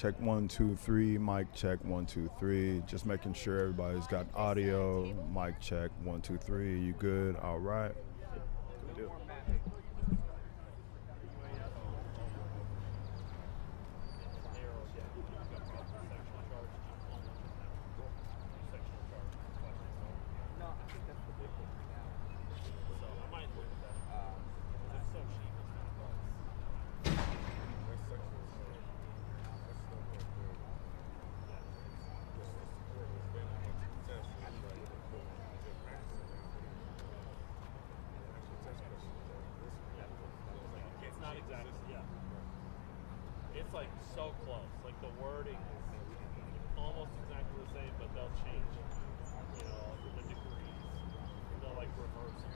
check 1 2 3. Mic check 1 2 3. Just making sure everybody's got audio. Mic check 1 2 3. You good? All right. Good deal. It's like so close. Like the wording is almost exactly the same, but they'll change, the degrees. They'll like reverse it.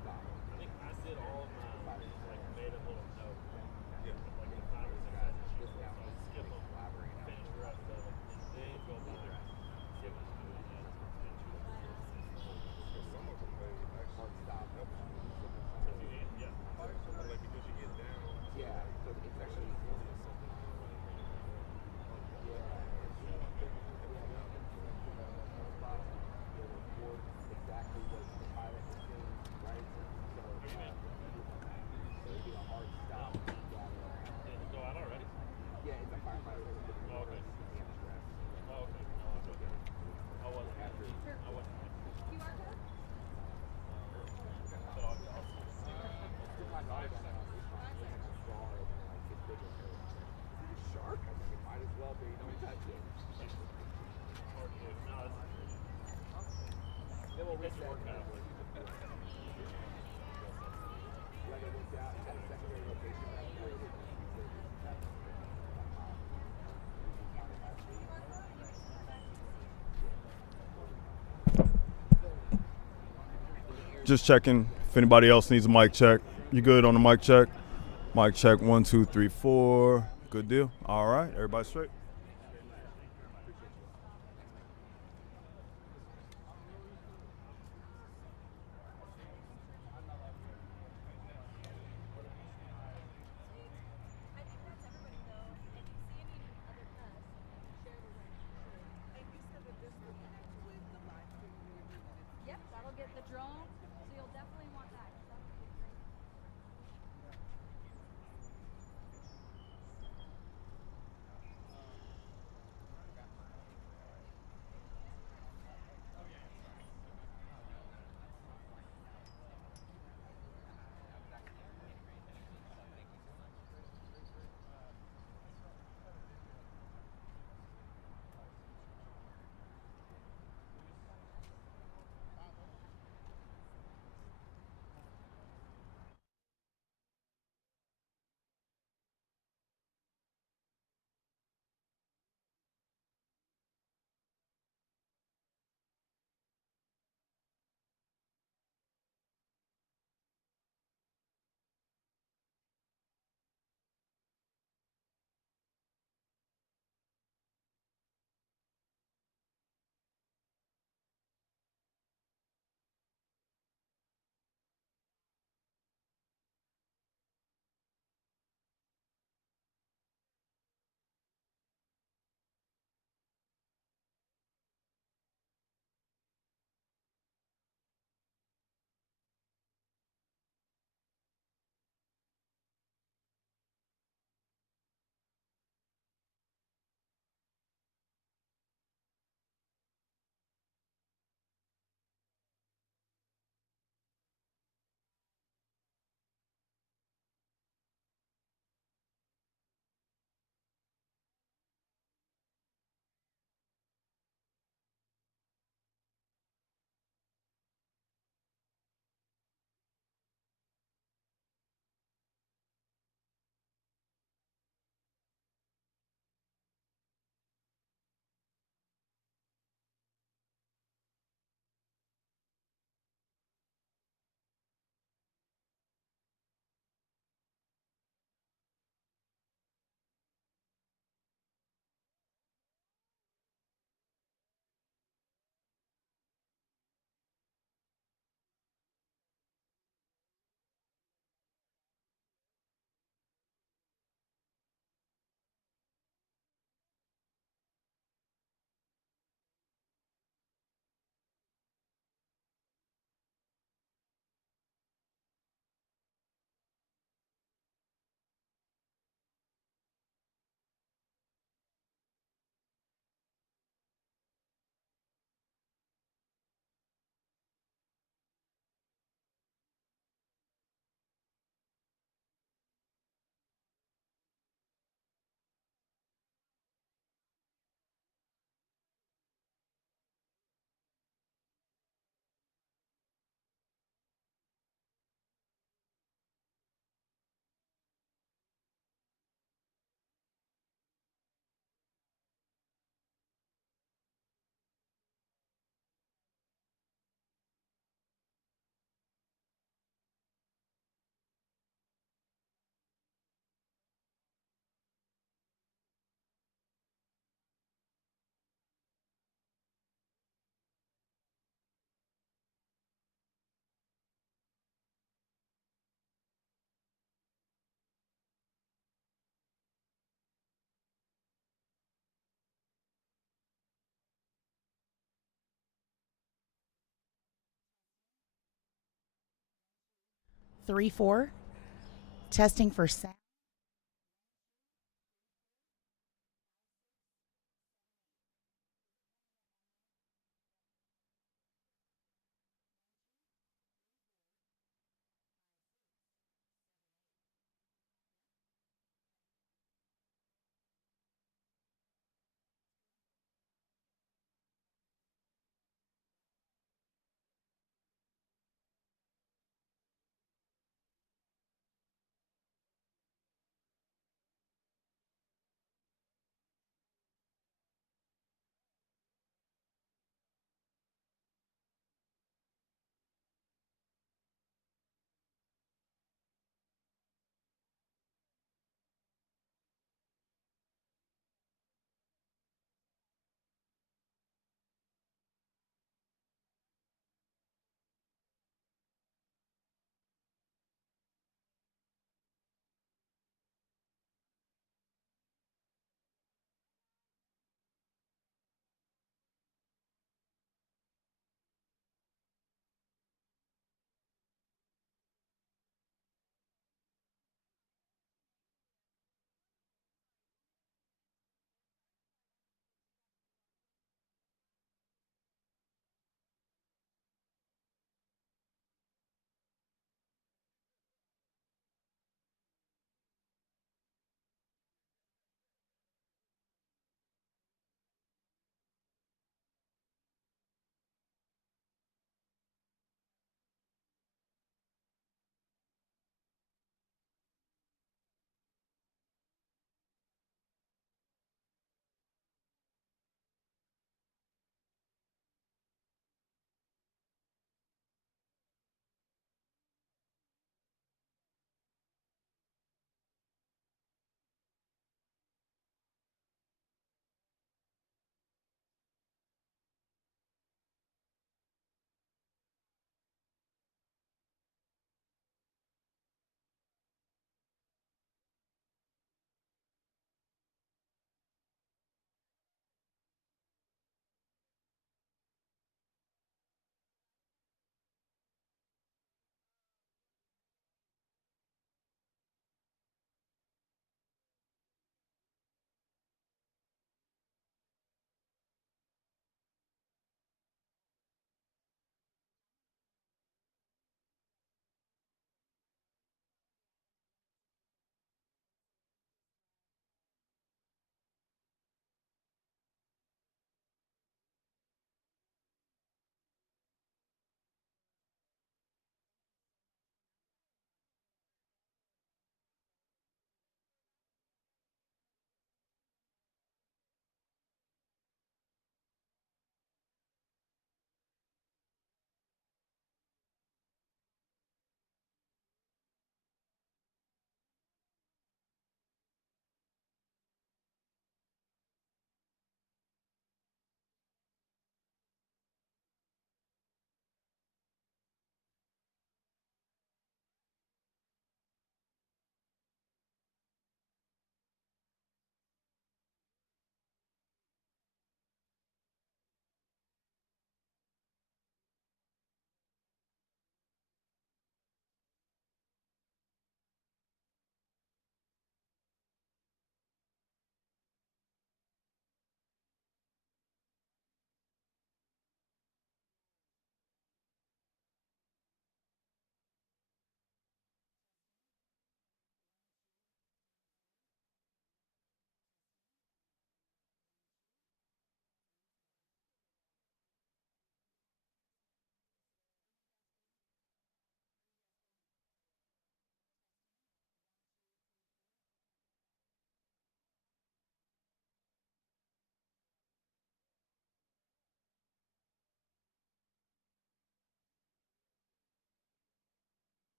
I think I did all of mine, like made a little note, like the 5 or 6 sheets, so I'll skip them, finish the rest of it, and then go back, skip it, and then go out already? Oh, okay. Oh, okay. I wasn't. But I'll get your workout. Just checking if anybody else needs a mic check. You good on the mic check? Mic check 1 2 3 4. Good deal. All right, everybody straight. Yep, that'll get the drone, so you'll definitely want that. 3-4. Testing for sound.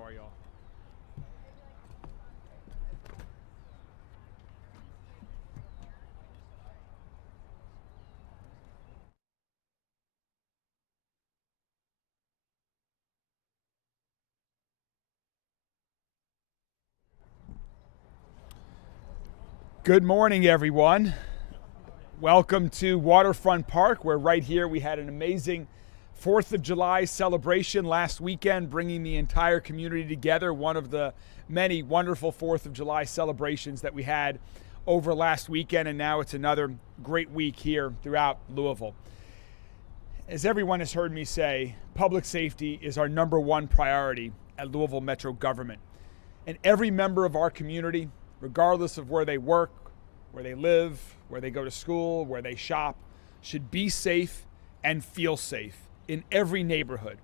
How are y'all? Good morning, everyone. Welcome to Waterfront Park. We're right here. We had an amazing 4th of July celebration last weekend, bringing the entire community together. One of the many wonderful 4th of July celebrations that we had over last weekend, and now it's another great week here throughout Louisville. As everyone has heard me say, public safety is our #1 priority at Louisville Metro government. And every member of our community, regardless of where they work, where they live, where they go to school, where they shop, should be safe and feel safe in every neighborhood.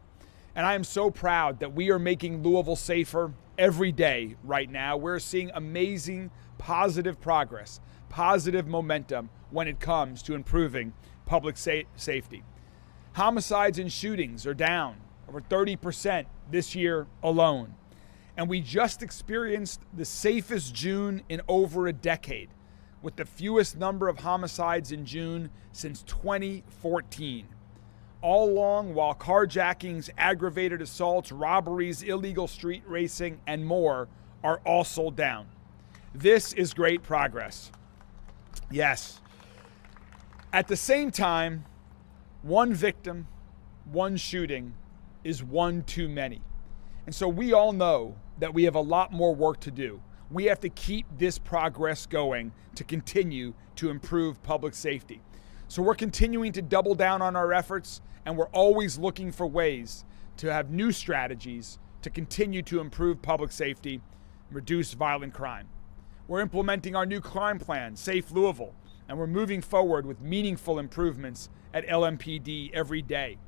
And I am so proud that we are making Louisville safer every day right now. We're seeing amazing positive progress, positive momentum when it comes to improving public safety. Homicides and shootings are down over 30% this year alone. And we just experienced the safest June in over a decade, with the fewest number of homicides in June since 2014. All along, while carjackings, aggravated assaults, robberies, illegal street racing, and more are also down. This is great progress. Yes. At the same time, one victim, one shooting is one too many. And so we all know that we have a lot more work to do. We have to keep this progress going to continue to improve public safety. So we're continuing to double down on our efforts, and we're always looking for ways to have new strategies to continue to improve public safety and reduce violent crime. We're implementing our new crime plan, Safe Louisville, and we're moving forward with meaningful improvements at LMPD every day.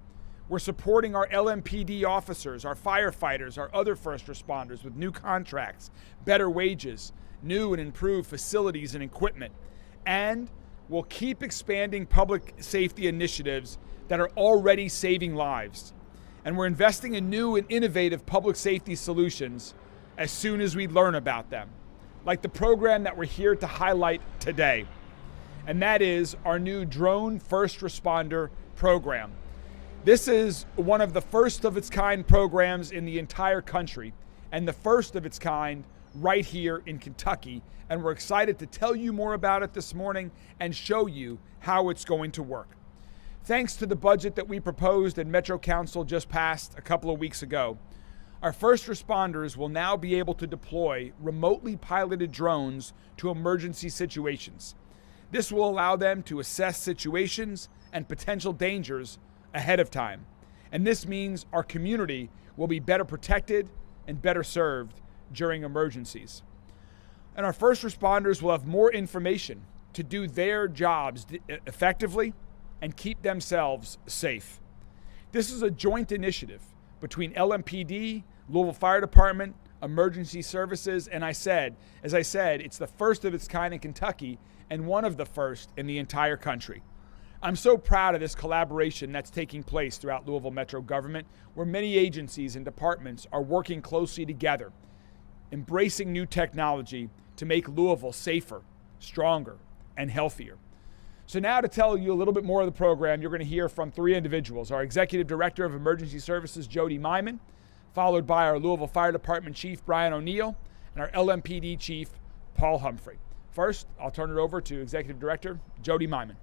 We're supporting our LMPD officers, our firefighters, our other first responders with new contracts, better wages, new and improved facilities and equipment. And we'll keep expanding public safety initiatives that are already saving lives. And we're investing in new and innovative public safety solutions as soon as we learn about them, like the program that we're here to highlight today. And that is our new drone first responder program. This is one of the first of its kind programs in the entire country, and the first of its kind right here in Kentucky. And we're excited to tell you more about it this morning and show you how it's going to work. Thanks to the budget that we proposed and Metro Council just passed a couple of weeks ago, our first responders will now be able to deploy remotely piloted drones to emergency situations. This will allow them to assess situations and potential dangers ahead of time. And this means our community will be better protected and better served during emergencies. And our first responders will have more information to do their jobs effectively and keep themselves safe. This is a joint initiative between LMPD, Louisville Fire Department, Emergency Services, and as I said, it's the first of its kind in Kentucky and one of the first in the entire country. I'm so proud of this collaboration that's taking place throughout Louisville Metro government, where many agencies and departments are working closely together, embracing new technology to make Louisville safer, stronger, and healthier. So now to tell you a little bit more of the program, you're going to hear from 3 individuals: our Executive Director of Emergency Services, Jody Myman, followed by our Louisville Fire Department Chief, Brian O'Neill, and our LMPD Chief, Paul Humphrey. First, I'll turn it over to Executive Director Jody Myman.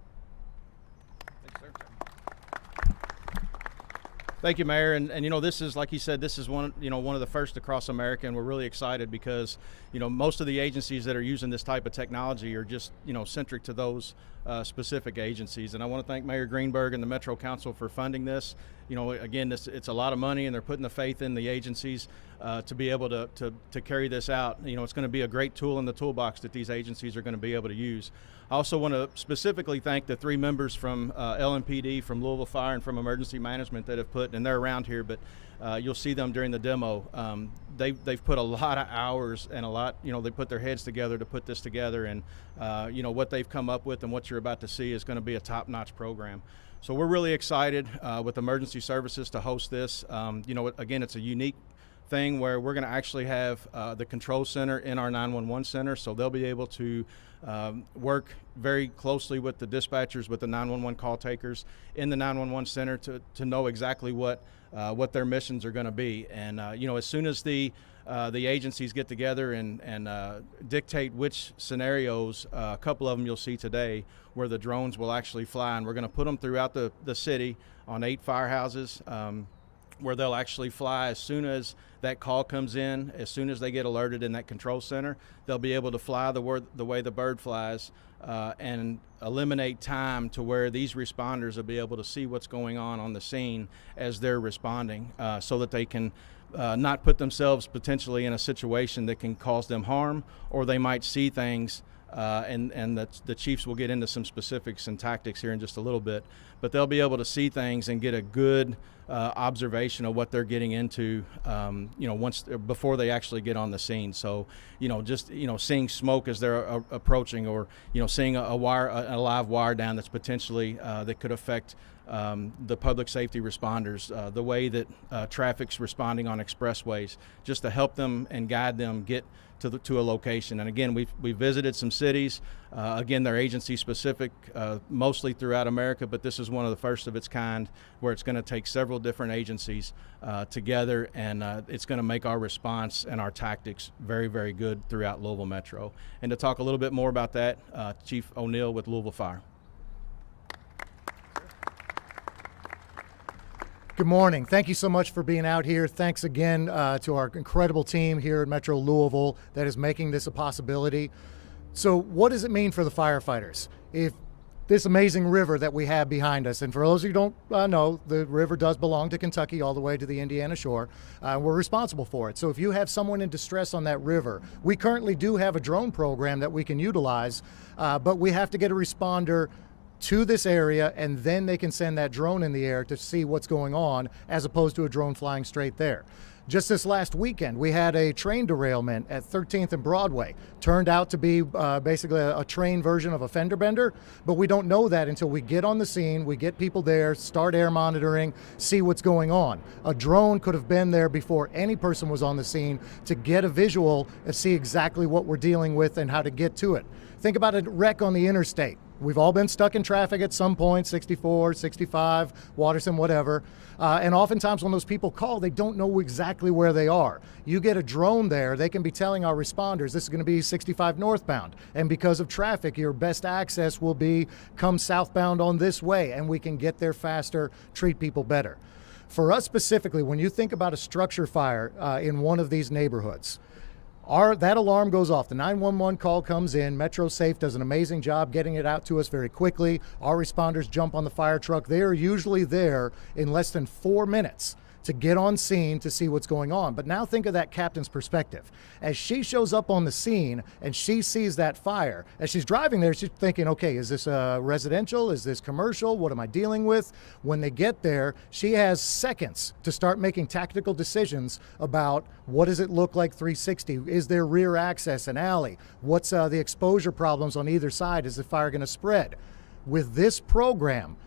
Thank you, Mayor. And you know, this is, like you said, this is one of the first across America, and we're really excited because, you know, most of the agencies that are using this type of technology are just, centric to those specific agencies. And I want to thank Mayor Greenberg and the Metro Council for funding this. You know, again, it's a lot of money, and they're putting the faith in the agencies to be able to carry this out. You know, it's going to be a great tool in the toolbox that these agencies are going to be able to use. I also want to specifically thank the 3 members from LMPD, from Louisville Fire, and from Emergency Management that have put, and they're around here, but you'll see them during the demo. They've put a lot of hours and a lot, they put their heads together to put this together, and what they've come up with and what you're about to see is going to be a top-notch program. So we're really excited with Emergency Services to host this. Again, it's a unique thing where we're going to actually have the control center in our 911 center, so they'll be able to work very closely with the dispatchers, with the 911 call takers in the 911 center to know exactly what their missions are going to be. And you know, as soon as the agencies get together and dictate which scenarios, a couple of them you'll see today where the drones will actually fly, and we're going to put them throughout the city on 8 firehouses, where they'll actually fly as soon as that call comes in. As soon as they get alerted in that control center, they'll be able to fly the way the bird flies, and eliminate time to where these responders will be able to see what's going on the scene as they're responding, so that they can not put themselves potentially in a situation that can cause them harm, or they might see things, and the chiefs will get into some specifics and tactics here in just a little bit, but they'll be able to see things and get a good observation of what they're getting into, you know, before they actually get on the scene. So, you know, just, you know, seeing smoke as they're approaching, or, you know, seeing a live wire down that's potentially that could affect the public safety responders, the way that traffic's responding on expressways, just to help them and guide them get to a location. And again, we've visited some cities. Again, they're agency specific, mostly throughout America, but this is one of the first of its kind where it's going to take several different agencies together, and it's going to make our response and our tactics very, very good throughout Louisville Metro. And to talk a little bit more about that, Chief O'Neill with Louisville Fire. Good morning. Thank you so much for being out here. Thanks again to our incredible team here at Metro Louisville that is making this a possibility. So what does it mean for the firefighters? If this amazing river that we have behind us, and for those of you who don't know, the river does belong to Kentucky all the way to the Indiana shore. We're responsible for it. So if you have someone in distress on that river, we currently do have a drone program that we can utilize, but we have to get a responder to this area, and then they can send that drone in the air to see what's going on, as opposed to a drone flying straight there. Just this last weekend, we had a train derailment at 13th and Broadway. Turned out to be basically a train version of a fender bender, but we don't know that until we get on the scene, we get people there, start air monitoring, see what's going on. A drone could have been there before any person was on the scene to get a visual and see exactly what we're dealing with and how to get to it. Think about a wreck on the interstate. We've all been stuck in traffic at some point, 64, 65, Watterson, whatever. And oftentimes when those people call, they don't know exactly where they are. You get a drone there, they can be telling our responders, this is going to be 65 northbound. And because of traffic, your best access will be come southbound on this way, and we can get there faster, treat people better. For us specifically, when you think about a structure fire in one of these neighborhoods, that alarm goes off. The 911 call comes in. Metro Safe does an amazing job getting it out to us very quickly. Our responders jump on the fire truck. They are usually there in less than 4 minutes to get on scene to see what's going on. But now think of that captain's perspective. As she shows up on the scene and she sees that fire, as she's driving there, she's thinking, okay, is this residential? Is this commercial? What am I dealing with? When they get there, she has seconds to start making tactical decisions about what does it look like 360? Is there rear access, an alley? What's the exposure problems on either side? Is the fire going to spread? With this program,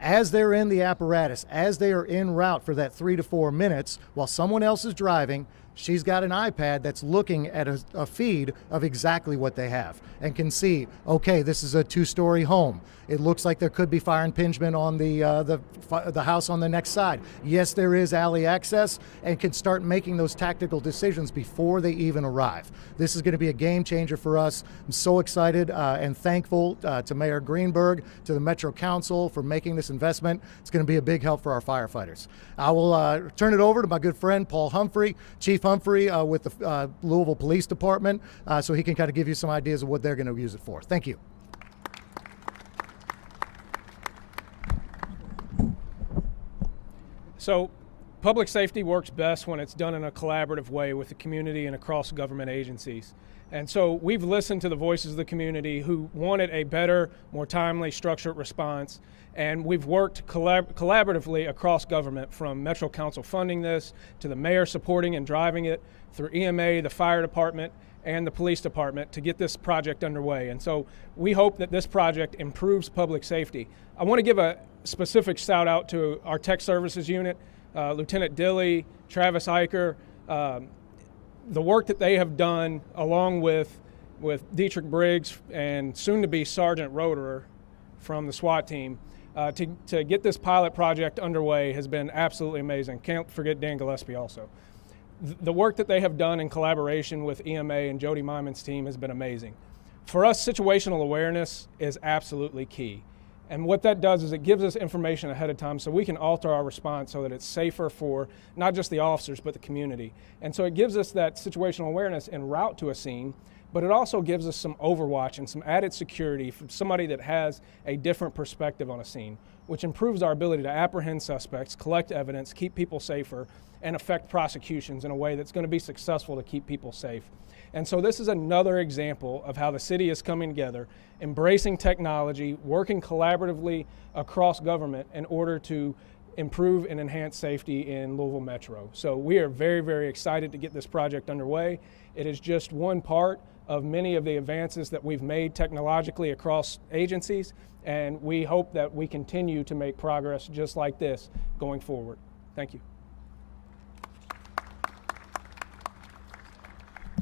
as they're in the apparatus, as they are en route for that 3 to 4 minutes, while someone else is driving, she's got an iPad that's looking at a feed of exactly what they have and can see, okay, this is a 2-story home. It looks like there could be fire impingement on the house on the next side. Yes, there is alley access, and can start making those tactical decisions before they even arrive. This is going to be a game changer for us. I'm so excited and thankful to Mayor Greenberg, to the Metro Council for making this investment. It's going to be a big help for our firefighters. I will turn it over to my good friend Paul Humphrey, Chief Humphrey with the Louisville Police Department, so he can kind of give you some ideas of what they're going to use it for. Thank you. So public safety works best when it's done in a collaborative way with the community and across government agencies. And so we've listened to the voices of the community who wanted a better, more timely, structured response. And we've worked collaboratively across government, from Metro Council funding this, to the mayor supporting and driving it, through EMA, the fire department, and the police department to get this project underway. And so we hope that this project improves public safety. I want to give a specific shout out to our tech services unit, Lieutenant Dilly, Travis Eicher, The work that they have done, along with Dietrich Briggs and soon-to-be Sergeant Roederer from the SWAT team, to get this pilot project underway has been absolutely amazing. Can't forget Dan Gillespie also. The work that they have done in collaboration with EMA and Jody Myman's team has been amazing. For us, situational awareness is absolutely key. And what that does is it gives us information ahead of time so we can alter our response so that it's safer for not just the officers but the community. And so it gives us that situational awareness en route to a scene, but it also gives us some overwatch and some added security from somebody that has a different perspective on a scene, which improves our ability to apprehend suspects, collect evidence, keep people safer, and affect prosecutions in a way that's going to be successful to keep people safe. And so this is another example of how the city is coming together, embracing technology, working collaboratively across government in order to improve and enhance safety in Louisville Metro. So we are very, very excited to get this project underway. It is just one part of many of the advances that we've made technologically across agencies, and we hope that we continue to make progress just like this going forward. Thank you.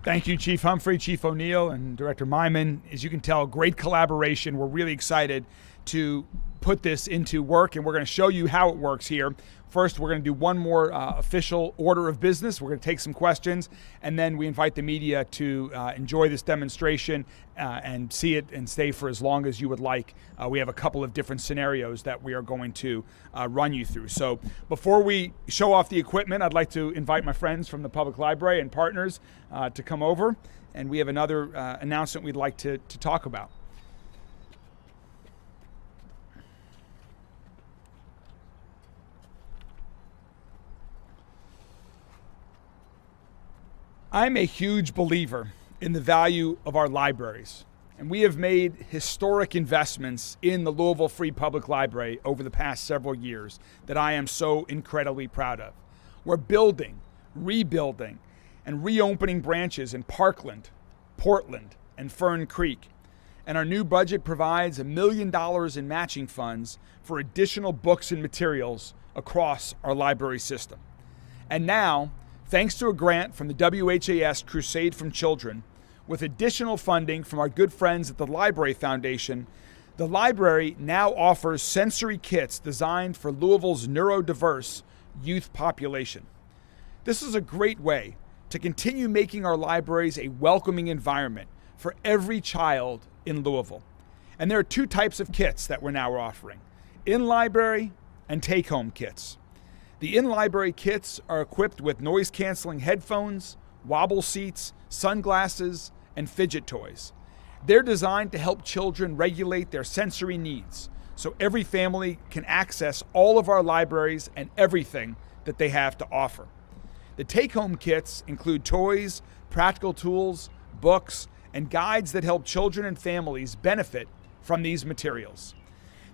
Thank you, Chief Humphrey, Chief O'Neill, and Director Myman. As you can tell, great collaboration. We're really excited to put this into work, and we're going to show you how it works here. First, we're going to do one more official order of business. We're going to take some questions, and then we invite the media to enjoy this demonstration and see it and stay for as long as you would like. We have a couple of different scenarios that we are going to run you through. So before we show off the equipment, I'd like to invite my friends from the Public Library and partners to come over, and we have another announcement we'd like to talk about. I'm a huge believer in the value of our libraries, and we have made historic investments in the Louisville Free Public Library over the past several years that I am so incredibly proud of. We're building, rebuilding, and reopening branches in Parkland, Portland, and Fern Creek, and our new budget provides $1 million in matching funds for additional books and materials across our library system. And now, thanks to a grant from the WHAS Crusade from Children, with additional funding from our good friends at the Library Foundation, the library now offers sensory kits designed for Louisville's neurodiverse youth population. This is a great way to continue making our libraries a welcoming environment for every child in Louisville. And there are two types of kits that we're now offering: in-library and take-home kits. The in-library kits are equipped with noise-canceling headphones, wobble seats, sunglasses, and fidget toys. They're designed to help children regulate their sensory needs, so every family can access all of our libraries and everything that they have to offer. The take-home kits include toys, practical tools, books, and guides that help children and families benefit from these materials.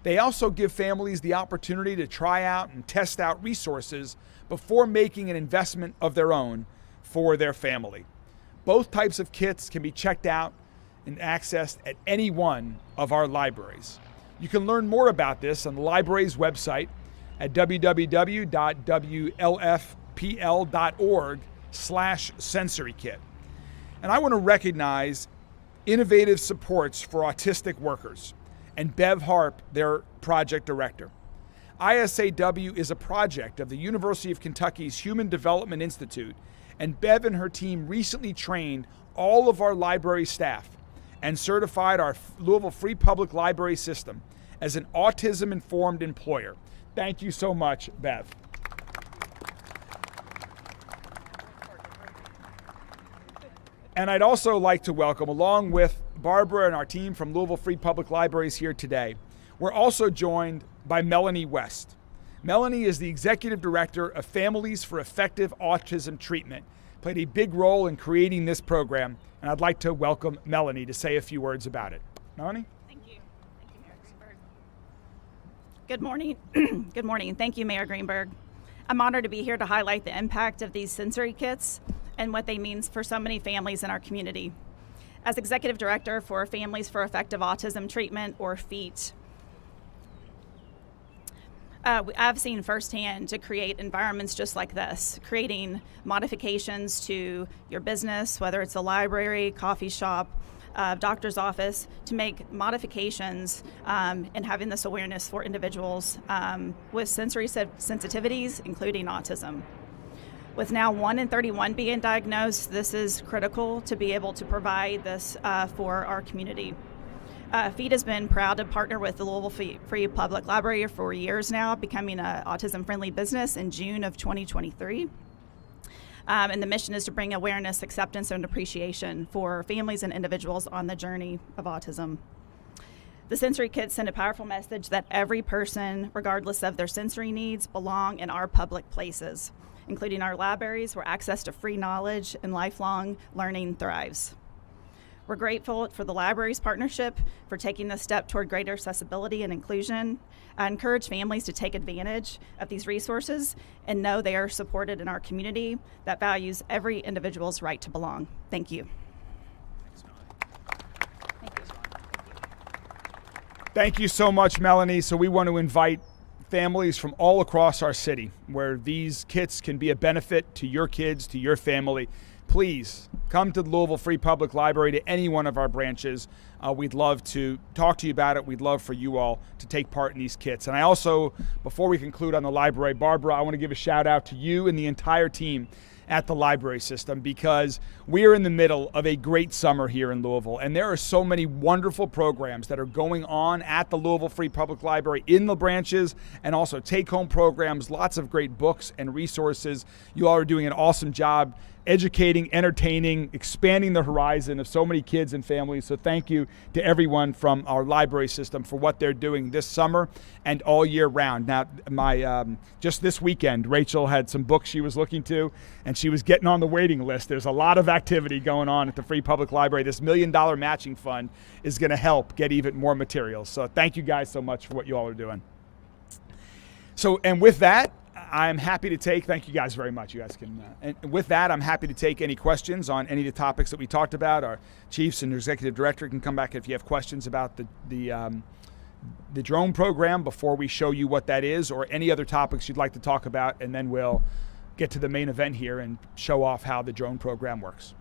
They also give families the opportunity to try out and test out resources before making an investment of their own for their family. Both types of kits can be checked out and accessed at any one of our libraries. You can learn more about this on the library's website at www.wlfpl.org/sensorykit. And I want to recognize innovative supports for autistic workers and Bev Harp, their project director. ISAW is a project of the University of Kentucky's Human Development Institute, and Bev and her team recently trained all of our library staff and certified our Louisville Free Public Library system as an autism-informed employer. Thank you so much, Bev. And I'd also like to welcome, along with Barbara and our team from Louisville Free Public Libraries here today, we're also joined by Melanie West. Melanie is the Executive Director of Families for Effective Autism Treatment, played a big role in creating this program, and I'd like to welcome Melanie to say a few words about it. Melanie? Thank you. Thank you, Mayor Greenberg. Good morning. Good morning. Thank you, Mayor Greenberg. I'm honored to be here to highlight the impact of these sensory kits and what they mean for so many families in our community. As Executive Director for Families for Effective Autism Treatment, or FEAT, I've seen firsthand to create environments just like this, creating modifications to your business, whether it's a library, coffee shop, doctor's office, to make modifications and having this awareness for individuals with sensory sensitivities, including autism. With now 1 in 31 being diagnosed, this is critical to be able to provide this for our community. FEED has been proud to partner with the Louisville Free Public Library for years now, becoming an autism-friendly business in June of 2023. And the mission is to bring awareness, acceptance, and appreciation for families and individuals on the journey of autism. The sensory kits send a powerful message that every person, regardless of their sensory needs, belong in our public places, including our libraries where access to free knowledge and lifelong learning thrives. We're grateful for the library's partnership for taking this step toward greater accessibility and inclusion. I encourage families to take advantage of these resources and know they are supported in our community that values every individual's right to belong. Thank you. Thank you so much, Melanie. So we want to invite families from all across our city where these kits can be a benefit to your kids, to your family. Please come to the Louisville Free Public Library, to any one of our branches. We'd love to talk to you about it. We'd love for you all to take part in these kits. And I also, before we conclude on the library, Barbara, I want to give a shout out to you and the entire team at the library system, because we are in the middle of a great summer here in Louisville, and there are so many wonderful programs that are going on at the Louisville Free Public Library in the branches, and also take-home programs, lots of great books and resources. You all are doing an awesome job educating, entertaining, expanding the horizon of so many kids and families. So thank you to everyone from our library system for what they're doing this summer and all year round. Now, just this weekend, Rachel had some books she was looking to, and she was getting on the waiting list. There's a lot of activity going on at the Free Public Library. This $1 million matching fund is going to help get even more materials. So thank you guys so much for what you all are doing. So, and with that, I'm happy to take, thank you guys very much. You guys can, and with that, I'm happy to take any questions on any of the topics that we talked about. Our chiefs and executive director can come back if you have questions about the drone program before we show you what that is, or any other topics you'd like to talk about, and then we'll get to the main event here and show off how the drone program works.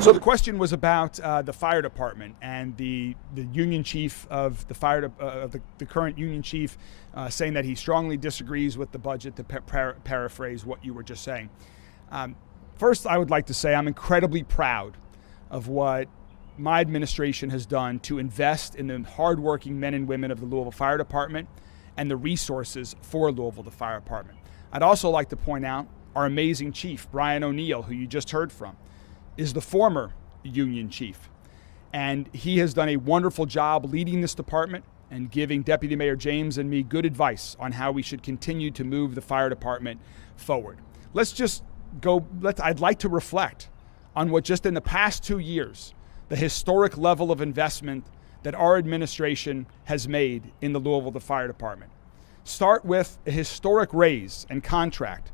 So the question was about the fire department and the union chief of the the current union chief saying that he strongly disagrees with the budget, to paraphrase what you were just saying. First, I would like to say I'm incredibly proud of what my administration has done to invest in the hardworking men and women of the Louisville Fire Department and the resources for Louisville the Fire Department. I'd also like to point out our amazing chief, Brian O'Neill, who you just heard from, is the former union chief. And he has done a wonderful job leading this department and giving Deputy Mayor James and me good advice on how we should continue to move the fire department forward. I'd like to reflect on what just in the past 2 years, the historic level of investment that our administration has made in the Louisville the Fire Department. Start with a historic raise and contract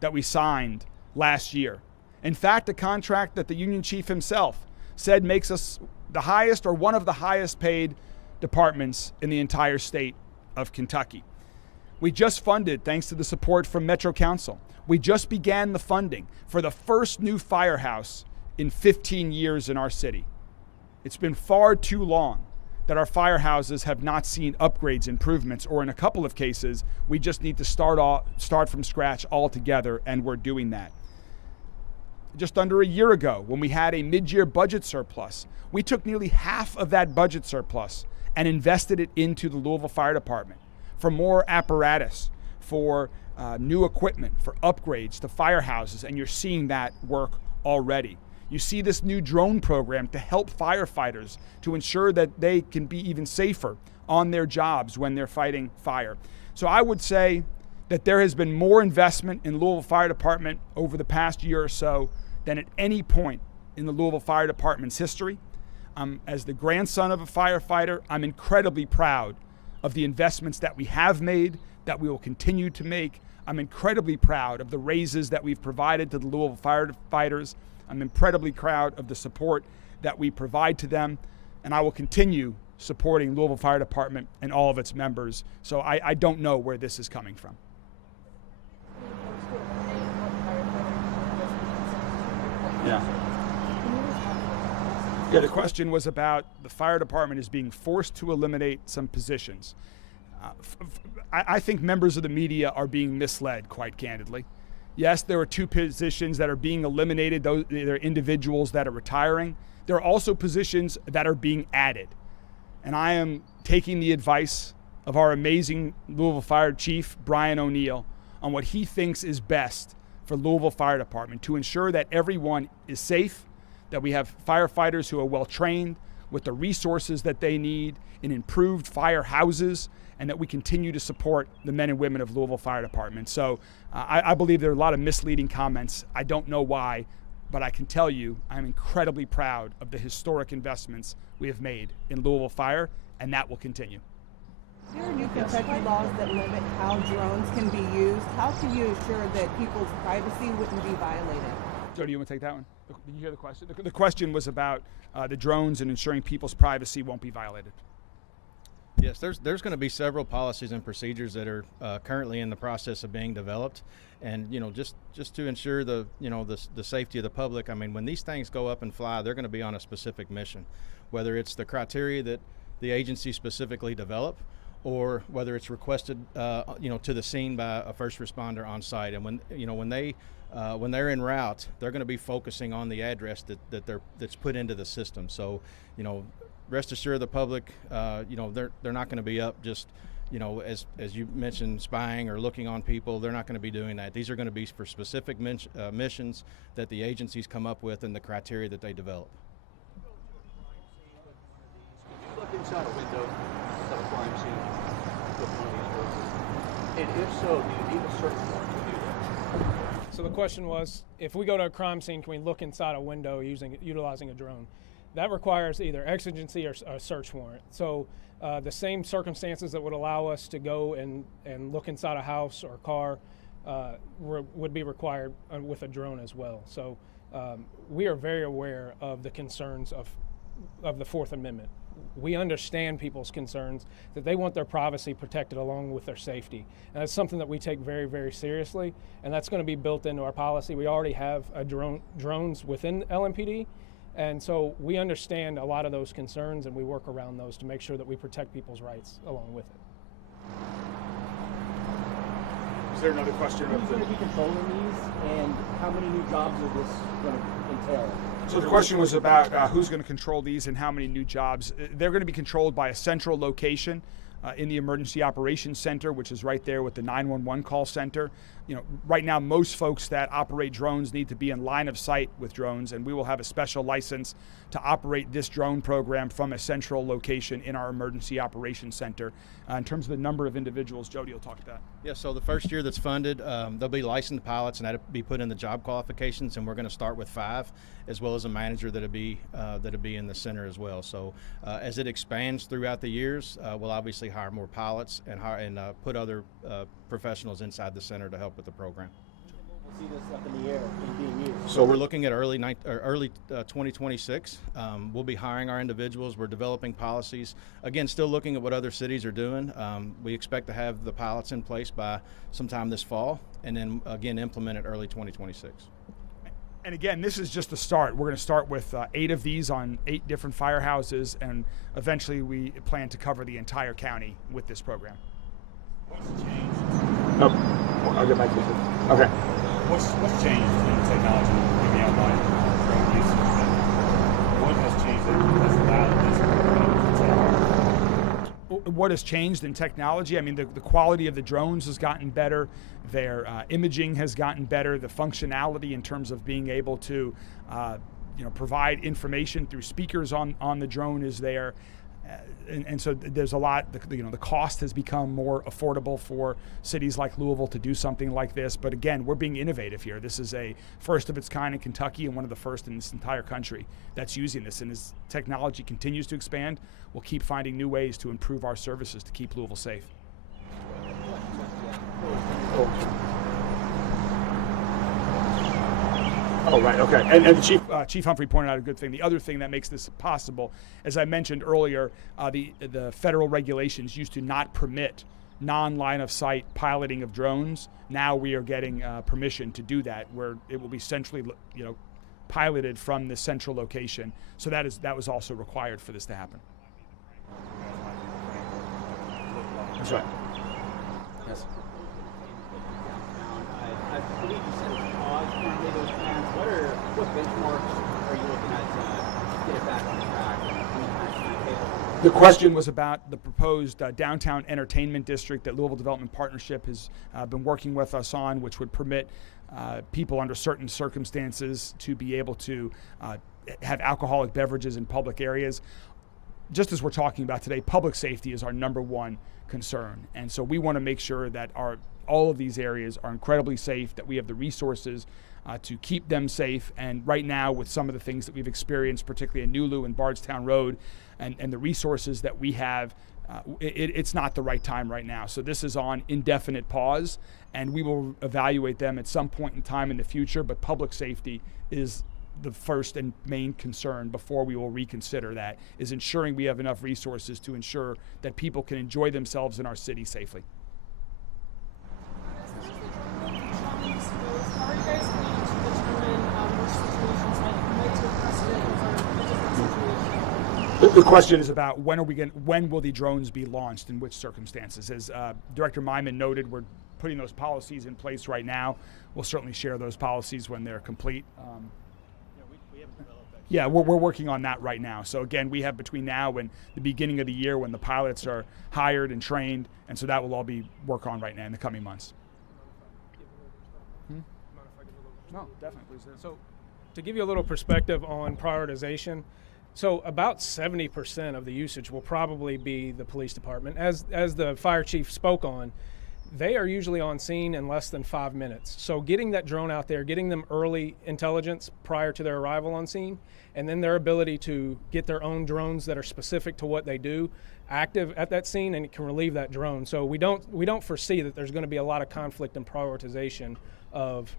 that we signed last year. In fact, a contract that the union chief himself said makes us the highest or one of the highest paid departments in the entire state of Kentucky. We just funded, thanks to the support from Metro Council, we just began the funding for the first new firehouse in 15 years in our city. It's been far too long that our firehouses have not seen upgrades, improvements, or in a couple of cases, we just need to start from scratch altogether, and we're doing that. Just under a year ago, when we had a mid-year budget surplus, we took nearly half of that budget surplus and invested it into the Louisville Fire Department for more apparatus, for new equipment, for upgrades to firehouses, and you're seeing that work already. You see this new drone program to help firefighters to ensure that they can be even safer on their jobs when they're fighting fire. So I would say that there has been more investment in Louisville Fire Department over the past year or so than at any point in the Louisville Fire Department's history. As the grandson of a firefighter, I'm incredibly proud of the investments that we have made, that we will continue to make. I'm incredibly proud of the raises that we've provided to the Louisville firefighters. I'm incredibly proud of the support that we provide to them, and I will continue supporting Louisville Fire Department and all of its members. So I don't know where this is coming from. Yeah, the question was about the fire department is being forced to eliminate some positions. I think members of the media are being misled, quite candidly. Yes, there are 2 positions that are being eliminated. Those are individuals that are retiring. There are also positions that are being added. And I am taking the advice of our amazing Louisville Fire Chief, Brian O'Neill, on what he thinks is best for Louisville Fire Department to ensure that everyone is safe, that we have firefighters who are well trained with the resources that they need in improved firehouses, and that we continue to support the men and women of Louisville Fire Department. So I believe there are a lot of misleading comments. I don't know why, but I can tell you I'm incredibly proud of the historic investments we have made in Louisville Fire, and that will continue. There are new Kentucky laws that limit how drones can be used. How can you ensure that people's privacy wouldn't be violated? Jody, you want to take that one? Did you hear the question? The question was about the drones and ensuring people's privacy won't be violated. Yes, there's going to be several policies and procedures that are currently in the process of being developed, and just to ensure the safety of the public. I mean, when these things go up and fly, they're going to be on a specific mission, whether it's the criteria that the agency specifically develop, or whether it's requested to the scene by a first responder on site. And when they're en route, they're going to be focusing on the address that's put into the system. So rest assured the public, they're not going to be up just, as you mentioned, spying or looking on people. They're not going to be doing that. These are going to be for specific missions that the agencies come up with and the criteria that they develop. Could you look inside a window of a crime scene with one of these drones? And if so, do you need a search warrant to do that? So the question was, if we go to a crime scene, can we look inside a window utilizing a drone? That requires either exigency or a search warrant. So the same circumstances that would allow us to go and look inside a house or car would be required with a drone as well. So we are very aware of the concerns of the Fourth Amendment. We understand people's concerns, that they want their privacy protected along with their safety. And that's something that we take very, very seriously, and that's going to be built into our policy. We already have drones within LMPD, and so we understand a lot of those concerns, and we work around those to make sure that we protect people's rights along with it. Is there another question? Who's going to be controlling these, and how many new jobs are this going to entail? So the question was about who's going to control these and how many new jobs. They're going to be controlled by a central location in the Emergency Operations Center, which is right there with the 911 call center. Right now, most folks that operate drones need to be in line of sight with drones, and we will have a special license to operate this drone program from a central location in our Emergency Operations Center. In terms of the number of individuals, Jody will talk to that. Yeah, so the first year that's funded, there'll be licensed pilots, and that'll be put in the job qualifications, and we're going to start with 5, as well as a manager that'll be in the center as well. So as it expands throughout the years, we'll obviously hire more pilots and put other professionals inside the center to help with the program. See this up in the air and being used. So we're looking at early 2026. We'll be hiring our individuals. We're developing policies. Again, still looking at what other cities are doing. We expect to have the pilots in place by sometime this fall, and then again implement it early 2026. And again, this is just the start. We're going to start with 8 of these on 8 different firehouses, and eventually we plan to cover the entire county with this program. What's changed? Oh, I'll get back to you. Okay. What's changed in technology? Give me outline drone usage. What has changed that has allowed this to take? What has changed in technology? I mean, the quality of the drones has gotten better. Their imaging has gotten better. The functionality in terms of being able to, provide information through speakers on the drone is there. And so there's a lot, the cost has become more affordable for cities like Louisville to do something like this. But again, we're being innovative here. This is a first of its kind in Kentucky and one of the first in this entire country that's using this. And as technology continues to expand, we'll keep finding new ways to improve our services to keep Louisville safe. Oh, right, okay. And Chief Humphrey pointed out a good thing. The other thing that makes this possible, as I mentioned earlier, the federal regulations used to not permit non-line of sight piloting of drones. Now we are getting permission to do that, where it will be centrally, piloted from the central location. So that was also required for this to happen. That's right. Yes. I believe you said it's paused currently, those plans. What benchmarks are you looking at to get it back on track? The question was about the proposed downtown entertainment district that Louisville Development Partnership has been working with us on, which would permit people under certain circumstances to be able to have alcoholic beverages in public areas. Just as we're talking about today, public safety is our number one concern. And so we want to make sure that all of these areas are incredibly safe, that we have the resources to keep them safe. And right now, with some of the things that we've experienced, particularly in Nulu and Bardstown Road, and the resources that we have, it's not the right time right now. So this is on indefinite pause, and we will evaluate them at some point in time in the future, but public safety is the first and main concern before we will reconsider that, is ensuring we have enough resources to ensure that people can enjoy themselves in our city safely. The question is about when will the drones be launched, in which circumstances? As Director Myman noted, we're putting those policies in place right now. We'll certainly share those policies when they're complete. Yeah, we're working on that right now. So again, we have between now and the beginning of the year when the pilots are hired and trained, and so that will all be work on right now in the coming months. No, definitely. So to give you a little perspective on prioritization, so about 70% of the usage will probably be the police department. As the fire chief spoke on, they are usually on scene in less than 5 minutes. So getting that drone out there, getting them early intelligence prior to their arrival on scene, and then their ability to get their own drones that are specific to what they do active at that scene, and it can relieve that drone. So we don't foresee that there's going to be a lot of conflict and prioritization of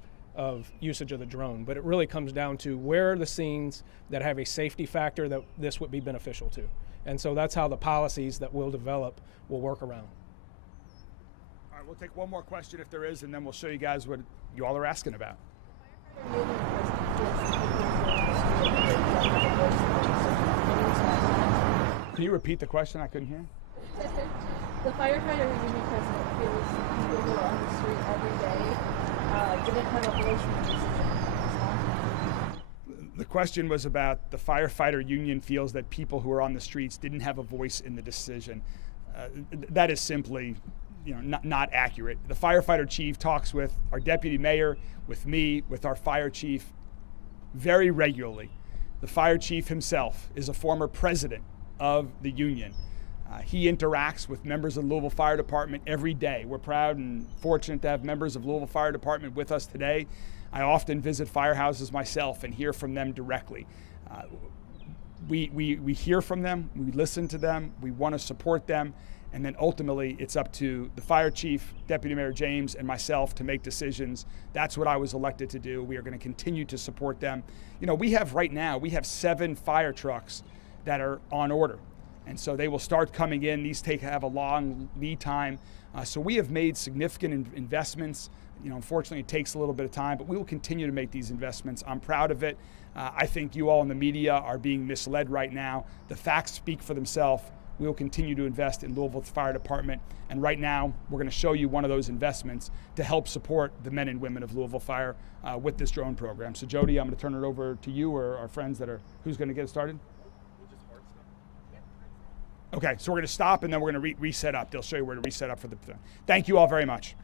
usage of the drone, but it really comes down to where are the scenes that have a safety factor that this would be beneficial to. And so that's how the policies that we'll develop will work around. All right, we'll take one more question if there is, and then we'll show you guys what you all are asking about. Can you repeat the question? I couldn't hear. The firefighter union president feels people who are on the street every day didn't have a voice in the decision. The question was about the firefighter union feels that people who are on the streets didn't have a voice in the decision. That is simply, not accurate. The firefighter chief talks with our deputy mayor, with me, with our fire chief very regularly. The fire chief himself is a former president of the union. He interacts with members of the Louisville Fire Department every day. We're proud and fortunate to have members of Louisville Fire Department with us today. I often visit firehouses myself and hear from them directly. We hear from them, we listen to them, we want to support them, and then ultimately it's up to the fire chief, Deputy Mayor James, and myself to make decisions. That's what I was elected to do. We are going to continue to support them. We have 7 fire trucks that are on order. And so they will start coming in. These have a long lead time. So we have made significant investments. Unfortunately, it takes a little bit of time, but we will continue to make these investments. I'm proud of it. I think you all in the media are being misled right now. The facts speak for themselves. We will continue to invest in Louisville Fire Department. And right now, we're going to show you one of those investments to help support the men and women of Louisville Fire with this drone program. So Jody, I'm going to turn it over to you or our friends who's going to get it started? Okay, so we're going to stop and then we're going to reset up. They'll show you where to reset up for the. Thank you all very much.